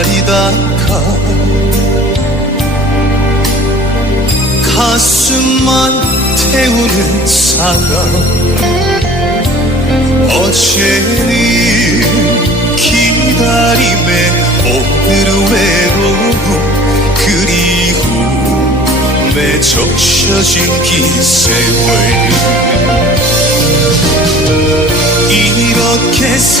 기다리다 가. 가슴만 태우는 사람. 어제는 기다림에 오늘은 외로움. 그리움에 적셔진 긴 세월. 이렇게 살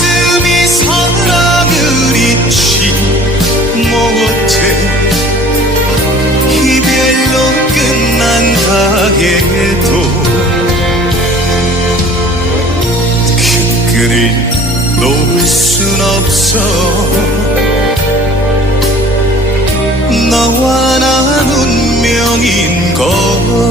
해도 큰 끈을 놓을 순 없어. 너와 난 운명인 거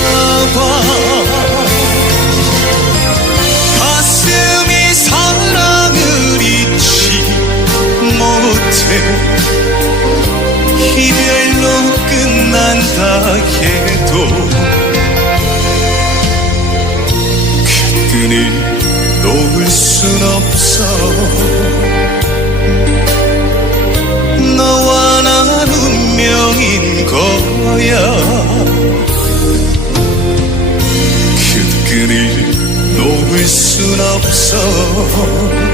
해도 그 끈을 놓을 순 없어. 너와 난 운명인 거야. 그 끈을 놓을 순 없어